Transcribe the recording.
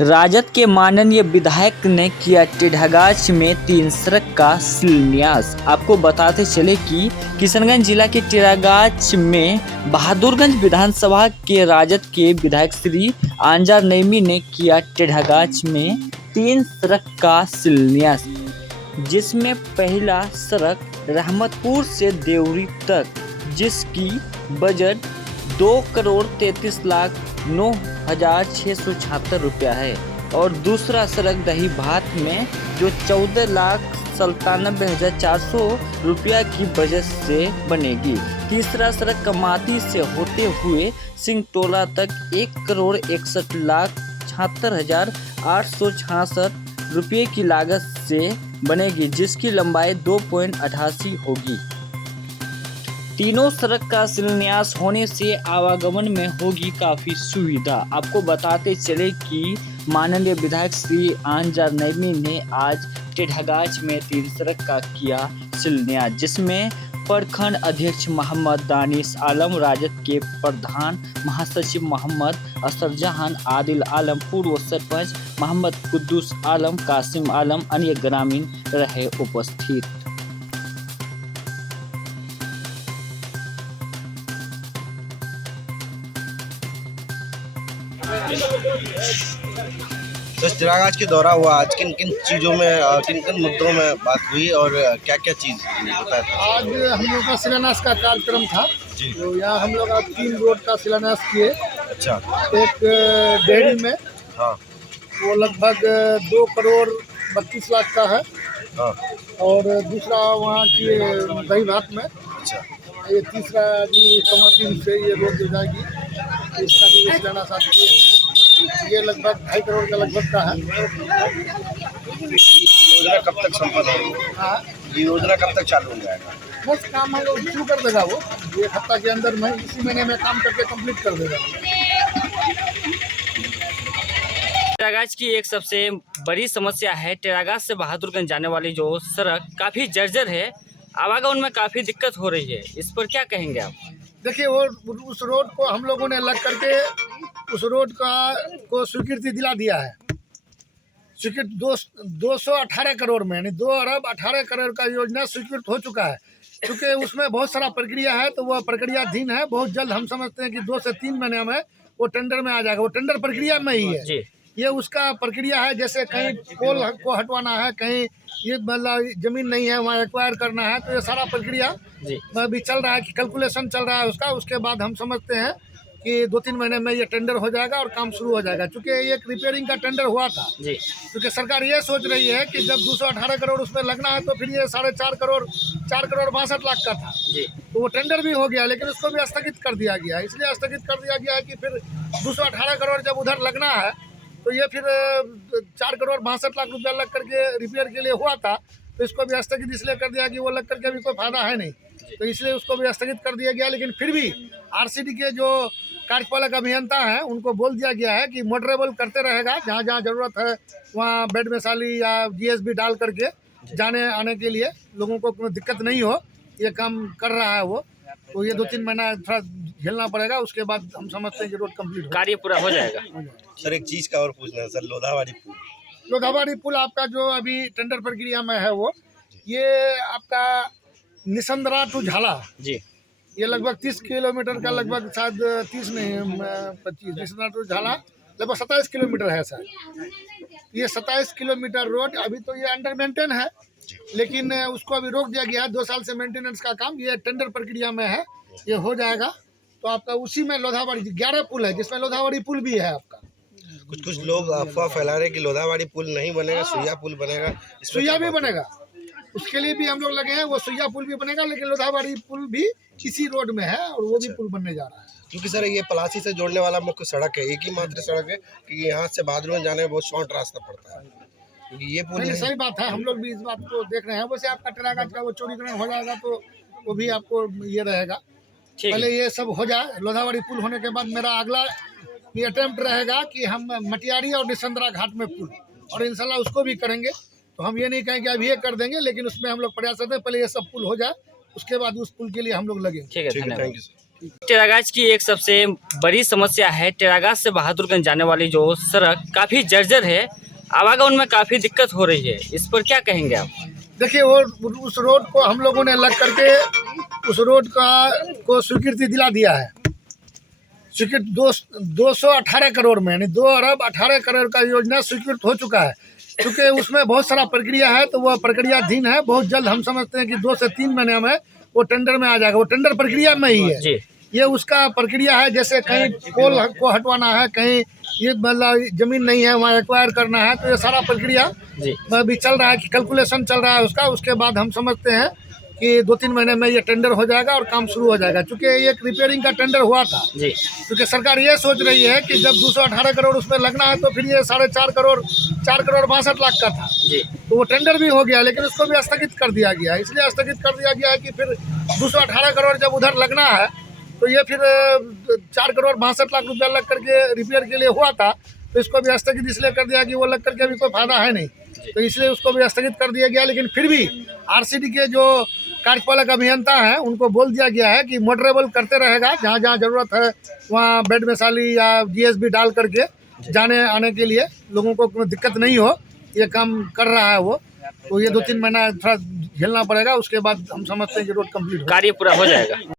राजद के माननीय विधायक ने किया टेढ़ागाछ में 3 सड़क का शिलान्यास। आपको बताते चले कि किशनगंज जिला के टेढ़ागाछ में बहादुरगंज विधानसभा के राजद के विधायक श्री आंजार नईमी ने किया टेढ़ागाछ में 3 सड़क का शिलान्यास, जिसमें पहला सड़क रहमतपुर से देवरी तक, जिसकी बजट 2,33,09,676 रुपया है, और दूसरा सड़क दही भात में जो 14,97,400 रुपया की बजट से बनेगी। तीसरा सड़क कमाती से होते हुए सिंहटोला तक 1,61,76,866 रुपये की लागत से बनेगी, जिसकी लंबाई 2.88 होगी। तीनों सड़क का शिलान्यास होने से आवागमन में होगी काफ़ी सुविधा। आपको बताते चले कि माननीय विधायक श्री आंजार नईमी ने आज टेढ़ागाछ में 3 सड़क का किया शिलान्यास, जिसमें प्रखंड अध्यक्ष मोहम्मद दानिश आलम, राजद के प्रधान महासचिव मोहम्मद असरजहान, आदिल आलम, पूर्व सरपंच मोहम्मद कुद्दूस आलम, कासिम आलम, अन्य ग्रामीण रहे उपस्थित। तो इस टेढ़ागाछ के दौरा हुआ, आज किन किन चीज़ों में, किन किन मुद्दों में बात हुई और क्या क्या चीज़ बताया? आज हम लोग का शिलान्यास का कार्यक्रम था जी। तो यहाँ हम लोग आज 3 रोड का शिलान्यास किए। अच्छा। एक डेहरी में, हाँ वो लगभग 2,32,00,000 का है, हाँ। और दूसरा वहाँ की दही भात में, अच्छा। ये तीसरा भी कमाती से ये रोड दी जाएगी, इसका भी शिलान्यास आज किए। ये लगभग 2.5 करोड़ का लगभग का है। योजना कब तक संपन्न होगी? हाँ, ये योजना कब तक चालू हो जाएगा? बस काम हम लोग शुरू कर देगा वो 1 हफ्ता के अंदर में, इसी महीने में काम करके कंप्लीट कर देगा। टेढ़ागाछ की एक सबसे बड़ी समस्या है, टेढ़ागाछ से बहादुरगंज जाने वाली जो सड़क काफ़ी जर्जर है, आवागमन में काफ़ी दिक्कत हो रही है। इस पर क्या कहेंगे आप? देखिए, वो उस रोड को हम लोगों ने लग करके उस रोड को स्वीकृति दिला दिया है। स्वीकृति 218 करोड़ में, यानी 2,18 करोड़ का योजना स्वीकृत हो चुका है। क्योंकि उसमें बहुत सारा प्रक्रिया है, तो वह प्रक्रियाधीन है। बहुत जल्द हम समझते हैं कि 2 से 3 महीने में वो टेंडर में आ जाएगा। वो टेंडर प्रक्रिया में ही है जी। ये उसका प्रक्रिया है। जैसे कहीं पोल को हटवाना है, कहीं ये मतलब जमीन नहीं है वहाँ एक्वायर करना है, तो ये सारा प्रक्रिया अभी चल रहा है कि कैलकुलेशन चल रहा है उसका। उसके बाद हम समझते हैं कि 2-3 महीने में ये टेंडर हो जाएगा और काम शुरू हो जाएगा। क्योंकि ये एक रिपेयरिंग का टेंडर हुआ था, क्योंकि सरकार ये सोच रही है कि जब 218 करोड़ उसमें लगना है तो फिर ये 4.5 करोड़ 4,62,00,000 का था, तो वो टेंडर भी हो गया, लेकिन उसको भी स्थगित कर दिया गया। इसलिए स्थगित कर दिया गया है कि फिर 218 करोड़ जब उधर लगना है तो ये फिर 4,62,00,000 रुपया लग करके रिपेयर के लिए हुआ था, तो इसको भी स्थगित इसलिए कर दिया कि वो लग करके अभी कोई फायदा है नहीं, तो इसलिए उसको भी स्थगित कर दिया गया। लेकिन फिर भी आरसीडी के जो कार्यपालक अभियंता हैं उनको बोल दिया गया है कि मॉडरेबल करते रहेगा, जहाँ जहाँ ज़रूरत है वहाँ बेड वैशाली या जीएसबी डाल करके जाने आने के लिए लोगों को कोई दिक्कत नहीं हो, ये काम कर रहा है वो। तो ये 2-3 महीना थोड़ा झेलना पड़ेगा, उसके बाद हम समझते हैं कि रोड कंप्लीट कार्य पूरा हो जाएगा। सर एक चीज़ का और पूछना है सर, लोधावाड़ी पुल। लोधावाड़ी पुल आपका जो अभी टेंडर प्रक्रिया में है, वो ये आपका निसंदरा टू झाला जी, ये लगभग 30 किलोमीटर का, लगभग शायद 30 नहीं 25, निसंदरा टू झाला लगभग 27 किलोमीटर है शायद। ये 27 किलोमीटर रोड अभी तो ये अंडर मेंटेन है, लेकिन उसको अभी रोक दिया गया है 2 साल से मेंटेनेंस का काम। ये टेंडर प्रक्रिया में है, ये हो जाएगा। तो आपका उसी में लोधावाड़ी 11 पुल है, जिसमें लोधावाड़ी पुल भी है आपका। कुछ लोग अफवाह फैला रहे हैं कि लोधावाड़ी पुल नहीं बनेगा, सुइया पुल बनेगा। सुइया भी बनेगा, उसके लिए भी हम लोग लगे हैं। वो सुइया पुल भी बनेगा, लेकिन लोधावाड़ी पुल भी इसी रोड में है और वो भी पुल बनने जा रहा है। क्योंकि सर ये पलासी से जोड़ने वाला मुख्य सड़क है, एक ही मात्र सड़क है कि यहाँ से बहादुरगंज जाने में बहुत शॉर्ट रास्ता पड़ता है, क्योंकि ये पुल सही बात है। हम लोग भी इस बात को देख रहे हैं। वैसे आपका टेढ़ागाछ का वो चौड़ीकरण हो जाएगा तो वो भी आपको ये रहेगा। पहले ये सब हो जाए, लोधावाड़ी पुल होने के बाद मेरा अगला ये अटेम्प्ट रहेगा कि हम मटियारी और निसंदरा घाट में पुल, और इंशाल्लाह उसको भी करेंगे। तो हम ये नहीं कहेंगे अभी ये कर देंगे, लेकिन उसमें हम लोग प्रयास करते हैं पहले ये सब पुल हो जाए, उसके बाद उस पुल के लिए हम लोग लगेंगे। ठीक है, धन्यवाद। Thank you sir. टेरागाज की एक सबसे बड़ी समस्या है, टेरागाज से बहादुरगंज जाने वाली जो सड़क काफ़ी जर्जर है, आवागमन में काफ़ी दिक्कत हो रही है। इस पर क्या कहेंगे आप? देखिए वो उस रोड को हम लोगों ने लग करके उस रोड को स्वीकृति दिला दिया है। स्वीकृत 218 करोड़ में, यानी 2 अरब 18 करोड़ का योजना स्वीकृत हो चुका है। क्योंकि उसमें बहुत सारा प्रक्रिया है, तो वह प्रक्रियाधीन है। बहुत जल्द हम समझते हैं कि 2 से 3 महीने में वो टेंडर में आ जाएगा। वो टेंडर प्रक्रिया में ही है। ये उसका प्रक्रिया है, जैसे कहीं पोल को हटवाना है, कहीं ये मतलब जमीन नहीं है वहाँ एक्वायर करना है, तो ये सारा प्रक्रिया अभी चल रहा है कि कैलकुलेशन चल रहा है उसका। उसके बाद हम समझते हैं कि 2-3 महीने में ये टेंडर हो जाएगा और काम शुरू हो जाएगा। क्योंकि एक रिपेयरिंग का टेंडर हुआ था, क्योंकि सरकार ये सोच रही है कि जब 218 करोड़ उसमें लगना है तो फिर ये 4.5 करोड़ 4 करोड़ 62 लाख का था। तो वो टेंडर भी हो गया, लेकिन उसको भी स्थगित कर दिया गया। इसलिए स्थगित कर दिया गया है कि फिर 218 करोड़ जब उधर लगना है तो ये फिर 4 करोड़ 62 लाख रुपया लग करके रिपेयर के लिए हुआ था, तो इसको भी स्थगित इसलिए कर दिया कि वो लग करके अभी कोई फायदा है नहीं, तो इसलिए उसको भी स्थगित कर दिया गया। लेकिन फिर भी आरसीडी के जो कार्यपालक अभियंता हैं उनको बोल दिया गया है कि मॉडरेबल करते रहेगा, जहाँ जहाँ ज़रूरत है वहाँ बेड वैशाली या जीएसबी डाल करके जाने आने के लिए लोगों को कोई दिक्कत नहीं हो, ये काम कर रहा है वो। तो ये 2-3 महीना थोड़ा झेलना पड़ेगा, उसके बाद हम समझते हैं कि रोड कम्प्लीट कार्य पूरा हो जाएगा।